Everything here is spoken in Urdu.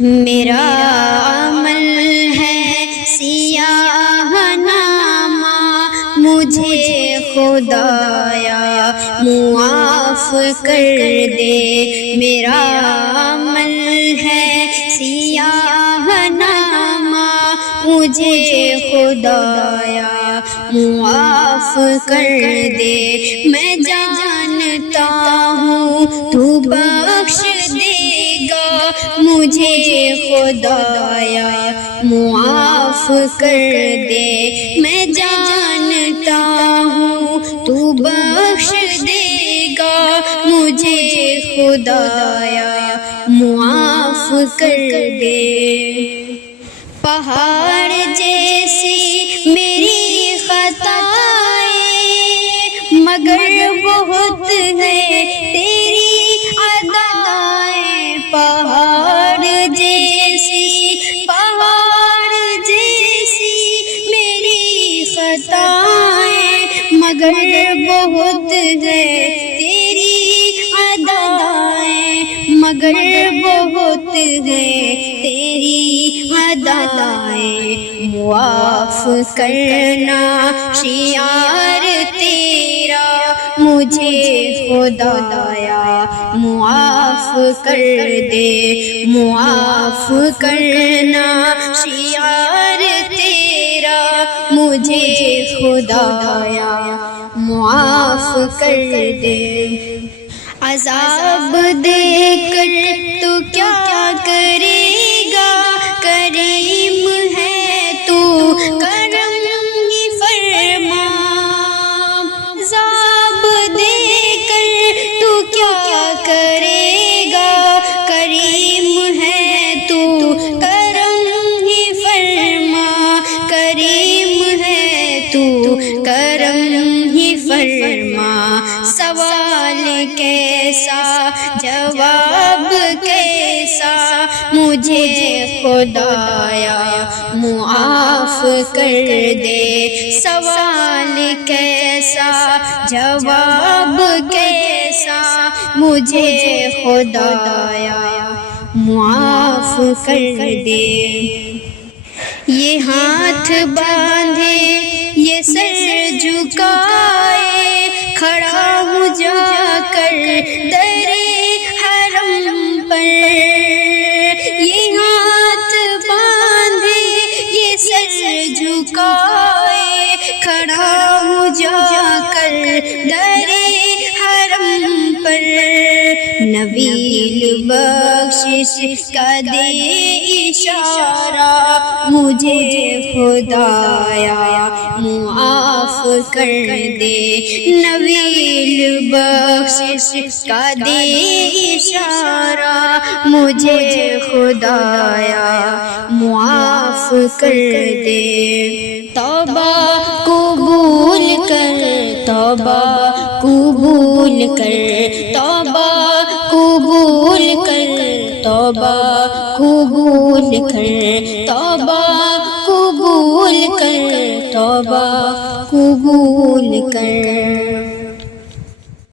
میرا عمل ہے سیاہ نامہ، مجھے خدایا معاف کر دے۔ میرا عمل ہے سیاہ نامہ، مجھے خدایا معاف کر دے۔ میں جانتا ہوں تو بخش دے گا، مجھے خدایا معاف کر دے۔ میں جانتا ہوں تو بخش دے گا، مجھے خدایا معاف کر دے۔ پہاڑ جیسی میری خطائیں، مگر بہت ہے تیری عطائیں۔ پہاڑ جیسی میری خطائیں، مگر بہت ہے تیری عطائیں، مگر بہت ہے تیری عطائیں۔ معاف کرنا شعار تیرا، مجھے خدایا معاف کر دے۔ معاف کرنا شعار تیرا، مجھے خدایا معاف کر دے۔ عذاب دے کر تو کیا کرے گا، کریم ہے تو کرم ہی فرما۔ عذاب دے کر تو کیا کرے گا، کریم ہے تو کرم ہی فرما۔ کریم ہے تو کرم ہی فرما۔ سوال کیسا جواب کیسا، مجھے خدایا معاف کر دے۔ سوال کیسا جواب کیسا، مجھے خدایا معاف کر دے۔ یہ ہاتھ باندھے یہ سر جھکائے، کھڑا ہوں جا کر در حرم پر۔ یہ ہاتھ باندھے یہ سر جھکائے، کھڑا ہوں جا کر در حرم پر۔ نویل بخشش کا دے اشارہ، مجھے خدایا معاف کر دے۔ نویل بخشش کا دے اشارہ، مجھے خدایا معاف کر دے۔ توبہ قبول کر، توبہ قبول کر، توبہ قبول کر، توبہ قبول کر، توبہ قبول کر، توبہ قبول کر۔